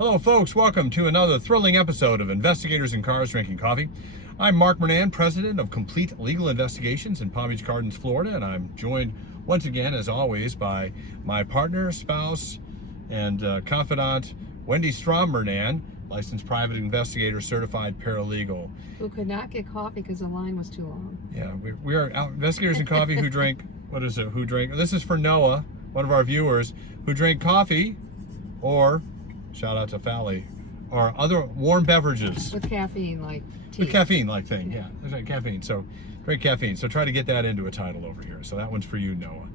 Hello folks, welcome to another thrilling episode of Investigators in Cars Drinking Coffee. I'm Mark Mernan, president of Complete Legal Investigations in Palm Beach Gardens, Florida, and I'm joined once again, as always, by my partner, spouse, and confidant, Wendy Strom Mernan, licensed private investigator, certified paralegal. Who could not get coffee because the line was too long. Yeah, we are investigators in coffee who drink, this is for Noah, one of our viewers, who drink coffee or, shout out to Fally, or other warm beverages. With caffeine, like tea. With caffeine, like thing, yeah. There's like caffeine, so drink caffeine. So try to get that into a title over here. So that one's for you, Noah.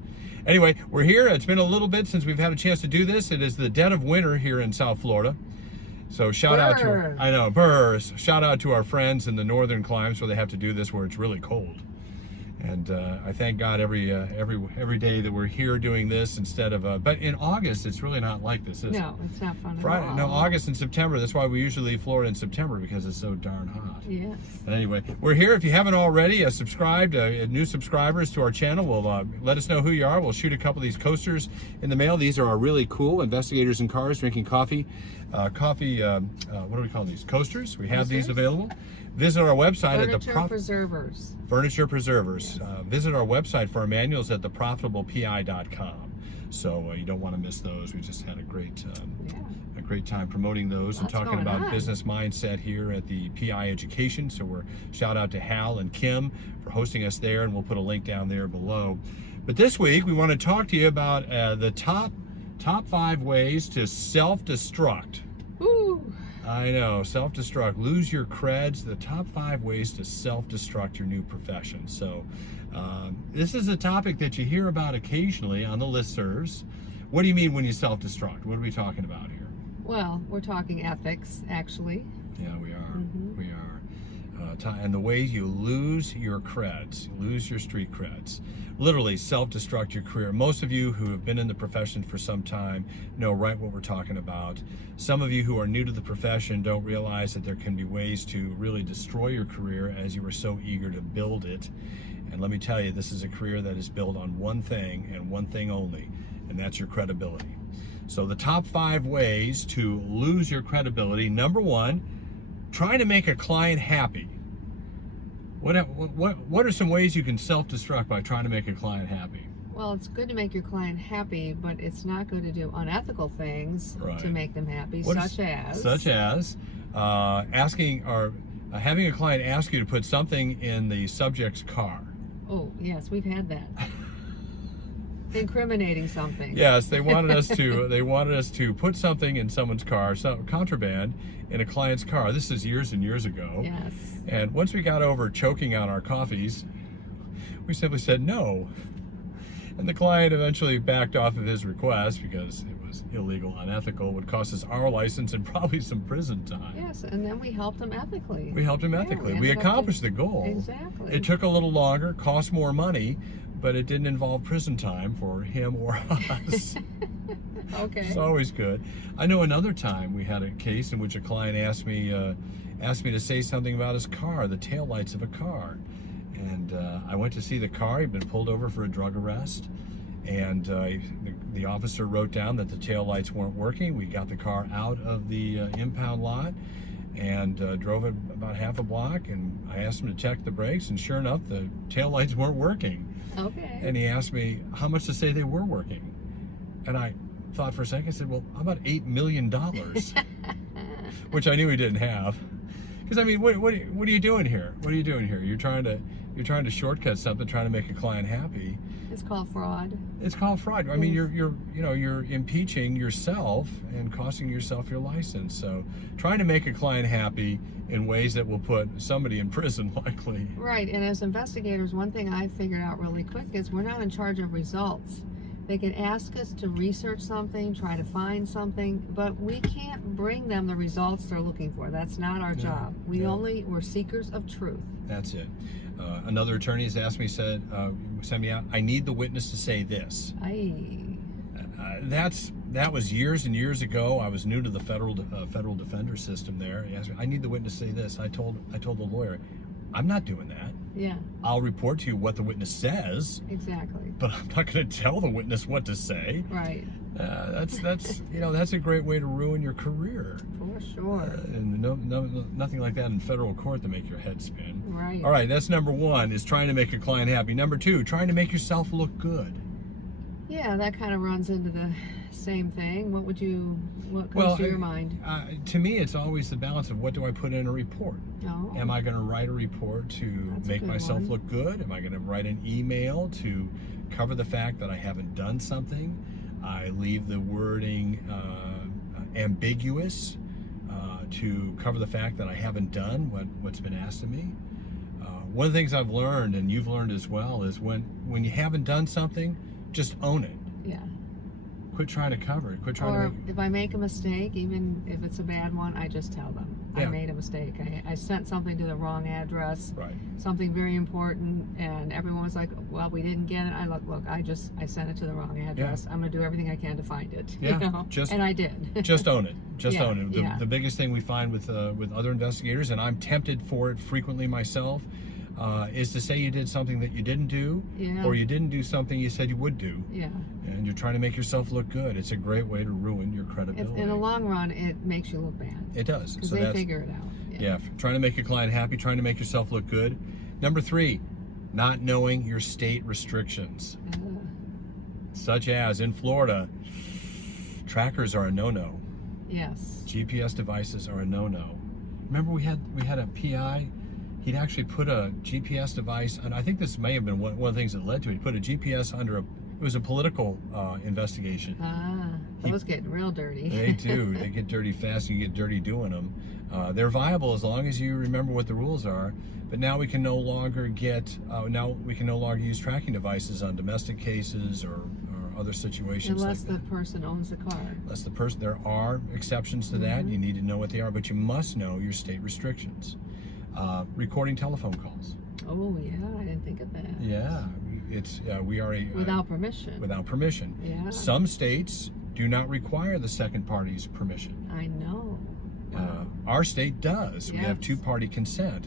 Anyway, we're here. It's been a little bit since we've had a chance to do this. It is the dead of winter here in South Florida. So shout out to, shout out to our friends in the northern climes where they have to do this, where it's really cold. And I thank God every day that we're here doing this instead of, but in August, it's really not like this, is it? No, it's not fun at all. No, August and September, that's why we usually leave Florida in September, because it's so darn hot. Yes. But anyway, we're here. If you haven't already subscribed, new subscribers to our channel, will let us know who you are. We'll shoot a couple of these coasters in the mail. These are our really cool Investigators in Cars Drinking Coffee. What do we call these? Coasters. We have these available. Visit our website at the Furniture Preservers. Visit our website for our manuals at theprofitablepi.com. So you don't want to miss those. We just had a great time promoting those and talking about business mindset here at the PI Education. So we're shout out to Hal and Kim for hosting us there, and we'll put a link down there below. But this week we want to talk to you about the top 5 ways to self-destruct. Ooh. I know, self-destruct, lose your creds, the top 5 ways to self-destruct your new profession. So this is a topic that you hear about occasionally on the listservs. What do you mean when you self-destruct? What are we talking about here? Well, we're talking ethics, actually. Yeah, we are. We are. And the way you lose your creds, lose your street creds, literally self-destruct your career. Most of you who have been in the profession for some time know right what we're talking about. Some of you who are new to the profession don't realize that there can be ways to really destroy your career as you were so eager to build it. And let me tell you, this is a career that is built on one thing and one thing only, and that's your credibility. So the top 5 ways to lose your credibility. Number 1, trying to make a client happy. What are some ways you can self-destruct by trying to make a client happy? Well, it's good to make your client happy, but it's not good to do unethical things to make them happy, such as asking or having a client ask you to put something in the subject's car. Oh, yes, we've had that. Incriminating something. Yes, they wanted us to put something in someone's car, contraband in a client's car. This is years and years ago. Yes. And once we got over choking on our coffees, we simply said no. And the client eventually backed off of his request because it was illegal, unethical, would cost us our license and probably some prison time. Yes, and then we helped him ethically. We accomplished the goal. Exactly. It took a little longer, cost more money, but it didn't involve prison time for him or us. Okay. It's always good. I know another time we had a case in which a client asked me to say something about his car, the taillights of a car. And I went to see the car. He'd been pulled over for a drug arrest. And the officer wrote down that the taillights weren't working. We got the car out of the impound lot and drove it about half a block. And I asked him to check the brakes, and sure enough, the taillights weren't working. Okay. And he asked me how much to say they were working. And I thought for a second, I said, well, how about $8 million? Which I knew he didn't have. Because I mean, what are you doing here? What are you doing here? You're trying to shortcut something, trying to make a client happy. It's called fraud. It's called fraud. I mean, you're impeaching yourself and costing yourself your license. So trying to make a client happy in ways that will put somebody in prison likely. Right, and as investigators, one thing I figured out really quick is we're not in charge of results. They can ask us to research something, try to find something, but we can't bring them the results they're looking for. That's not our job. We're seekers of truth. That's it. Another attorney has asked me, send me out, I need the witness to say this. That was years and years ago. I was new to the federal defender system there. He asked me, I need the witness to say this. I told the lawyer, I'm not doing that. Yeah, I'll report to you what the witness says, exactly. but I'm not going to tell the witness what to say. Right. That's that's a great way to ruin your career. For sure. And nothing like that in federal court to make your head spin. Right. All right, that's number one, is trying to make a client happy. Number two, trying to make yourself look good. Yeah, that kind of runs into the same thing. What comes to your mind? To me, it's always the balance of what do I put in a report. Oh. Am I going to write a report to That's a make good myself one. look good? Am I going to write an email to cover the fact that I haven't done something? I leave the wording ambiguous to cover the fact that I haven't done what's been asked of me. One of the things I've learned, and you've learned as well, is when you haven't done something, just own it. Yeah. Quit trying to cover it. Quit trying Or to if I make a mistake, even if it's a bad one, I just tell them. I Yeah. made a mistake. I sent something to the wrong address, Right. something very important, and everyone was like, well, we didn't get it. I look, I sent it to the wrong address. I'm going to do everything I can to find it. Yeah, You know? just- and I did. Just own it. Just Yeah, own it. yeah. The biggest thing we find with other investigators, and I'm tempted for it frequently myself, is to say you did something that you didn't do, Yeah. or you didn't do something you said you would do, Yeah. and you're trying to make yourself look good. It's a great way to ruin your credibility. In the long run, it makes you look bad. It does. Because So they that's, figure it out. yeah, trying to make a client happy, trying to make yourself look good. Number three, not knowing your state restrictions, such as in Florida, trackers are a no-no. Yes. GPS devices are a no-no. Remember we had a PI, he'd actually put a GPS device, and I think this may have been one of the things that led to it. He put a GPS under it was a political investigation. Those getting real dirty. They do. They get dirty fast, and you get dirty doing them. They're viable as long as you remember what the rules are. But now we can no longer use tracking devices on domestic cases or other situations. Unless like the person owns the car. Unless the person, there are exceptions to that. You need to know what they are, but you must know your state restrictions. Recording telephone calls. Oh yeah, I didn't think of that. Yeah, it's we are a Without permission. Without permission. Yeah. Some states do not require the second party's permission. I know. Our state does. We have Yes. two-party consent.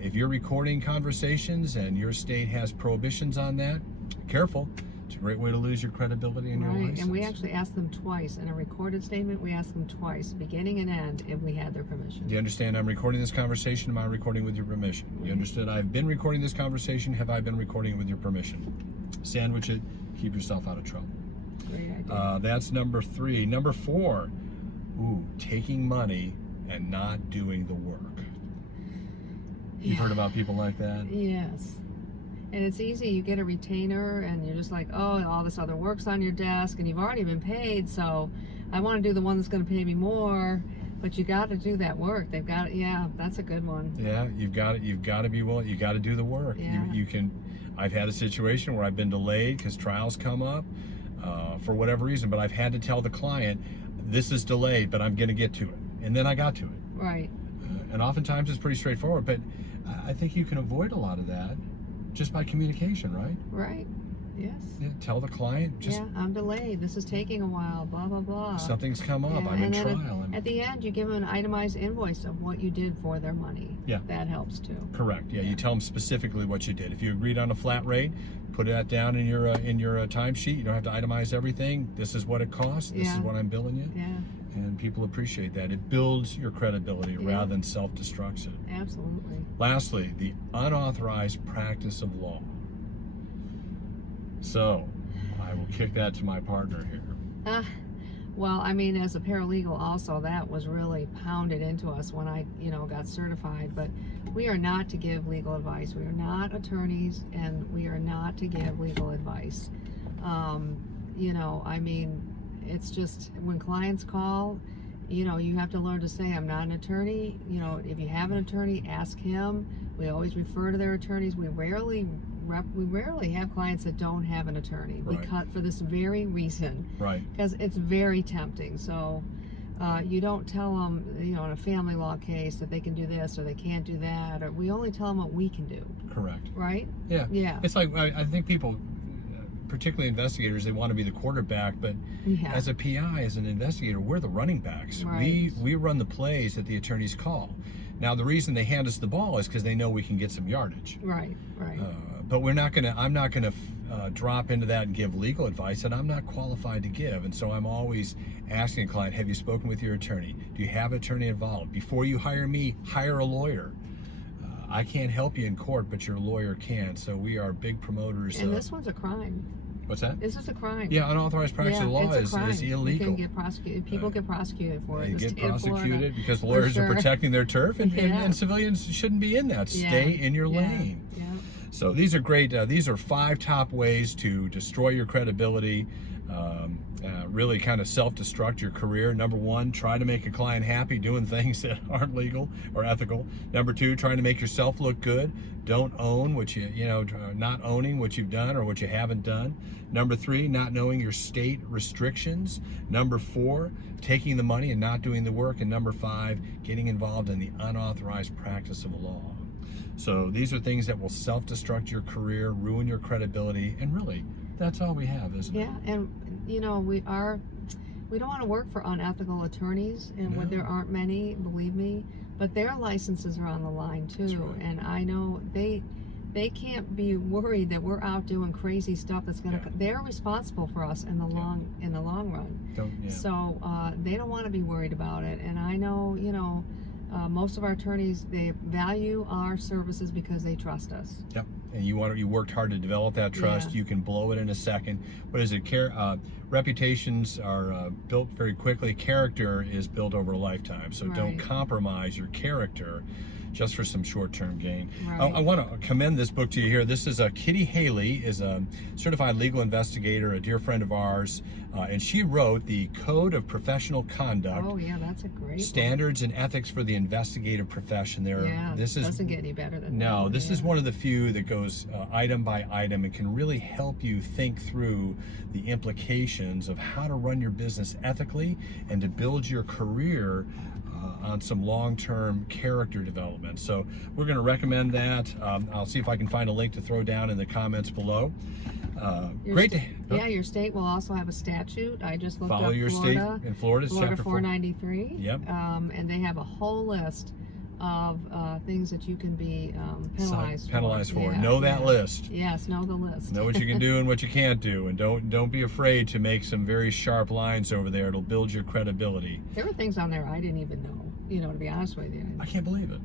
If you're recording conversations and your state has prohibitions on that, careful. It's a great way to lose your credibility and your Right, license. and we actually asked them twice. In a recorded statement, we asked them twice, beginning and end, if we had their permission. Do you understand I'm recording this conversation? Am I recording with your permission? You understood I've been recording this conversation? Have I been recording it with your permission? Sandwich it, keep yourself out of trouble. Great idea. That's number three. Number four, taking money and not doing the work. You've heard about people like that? Yes. And it's easy, you get a retainer and you're just like, oh, all this other work's on your desk and you've already been paid, so I want to do the one that's going to pay me more, but you got to do that work. They've got, that's a good one. Yeah, you've got to be willing, you got to do the work. Yeah. You can, I've had a situation where I've been delayed because trials come up for whatever reason, but I've had to tell the client, this is delayed, but I'm going to get to it. And then I got to it. Right. And oftentimes it's pretty straightforward, but I think you can avoid a lot of that just by communication, right? Right. Yes. Yeah, tell the client, just I'm delayed. This is taking a while, blah, blah, blah. something's come up, Yeah, I'm in and then trial. At the end, you give them an itemized invoice of what you did for their money. Yeah. That helps too. Correct. Yeah, you tell them specifically what you did. If you agreed on a flat rate, put that down in your timesheet. You don't have to itemize everything. This is what it costs. This is Yeah. what I'm billing you. Yeah, And people appreciate that. It builds your credibility Yeah. rather than self-destructs it. absolutely. Lastly, the unauthorized practice of law. So, I will kick that to my partner here. Well, I mean, as a paralegal also, that was really pounded into us when I, got certified, but we are not to give legal advice. We are not attorneys, and we are not to give legal advice. I mean, it's just, when clients call, you have to learn to say, I'm not an attorney. If you have an attorney, ask him. We always refer to their attorneys. We rarely have clients that don't have an attorney, Right. because for this very reason. Right. Because it's very tempting. So you don't tell them, in a family law case that they can do this or they can't do that. Or we only tell them what we can do. Correct. Right? Yeah. Yeah. It's like, I think people, particularly investigators, they want to be the quarterback, but Yeah. as a PI, as an investigator, we're the running backs. Right. We run the plays that the attorneys call. Now, the reason they hand us the ball is because they know we can get some yardage. Right, right. But I'm not gonna drop into that and give legal advice that I'm not qualified to give. And so I'm always asking a client, have you spoken with your attorney? Do you have an attorney involved? Before you hire me, hire a lawyer. I can't help you in court, but your lawyer can. So we are big promoters. And this one's a crime. What's that? This is a crime. Yeah, unauthorized practice of law is illegal. You can get prosecuted. People get prosecuted for it. They get prosecuted because lawyers are protecting their turf, and civilians shouldn't be in that. Stay in your lane. Yeah. So these are great. These are 5 top ways to destroy your credibility, really kind of self-destruct your career. Number 1, try to make a client happy doing things that aren't legal or ethical. Number 2, trying to make yourself look good. Don't own what not owning what you've done or what you haven't done. Number 3, not knowing your state restrictions. Number 4, taking the money and not doing the work. And number 5, getting involved in the unauthorized practice of law. So these are things that will self-destruct your career, ruin your credibility, and really, that's all we have, isn't it? Yeah, and we don't want to work for unethical attorneys, and when there aren't many, believe me, but their licenses are on the line too. That's right. And I know they can't be worried that we're out doing crazy stuff that's gonna. They're responsible for us in the long run. So they don't want to be worried about it. And I know, most of our attorneys, they value our services because they trust us. Yep. And you worked hard to develop that trust. You can blow it in a second. What is it? Reputations are built very quickly. Character is built over a lifetime. So don't compromise your character just for some short-term gain. Right. I want to commend this book to you here. This is Kitty Haley, is a certified legal investigator, a dear friend of ours, and she wrote the Code of Professional Conduct. Oh yeah, that's a great Standards and Ethics for the Investigative Profession. This doesn't get any better than that. No, this is one of the few that goes item by item and can really help you think through the implications of how to run your business ethically and to build your career on some long-term character development. So we're going to recommend that. I'll see if I can find a link to throw down in the comments below. Your state will also have a statute. I just looked up Florida. Follow your state in Florida. Florida Chapter 493. Yep. And they have a whole list of things that you can be penalized for. Know that list. Yes, know the list. Know what you can do and what you can't do, and don't be afraid to make some very sharp lines over there. It'll build your credibility. There were things on there I didn't even know, to be honest with you. I can't believe it.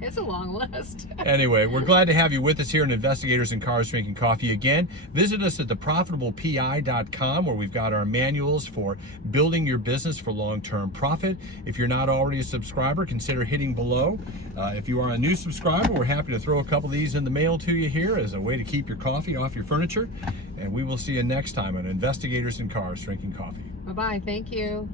It's a long list. Anyway, we're glad to have you with us here in Investigators in Cars Drinking Coffee. Again, visit us at theprofitablepi.com, where we've got our manuals for building your business for long-term profit. If you're not already a subscriber, consider hitting below. If you are a new subscriber, we're happy to throw a couple of these in the mail to you here as a way to keep your coffee off your furniture. And we will see you next time on Investigators in Cars Drinking Coffee. Bye-bye. Thank you.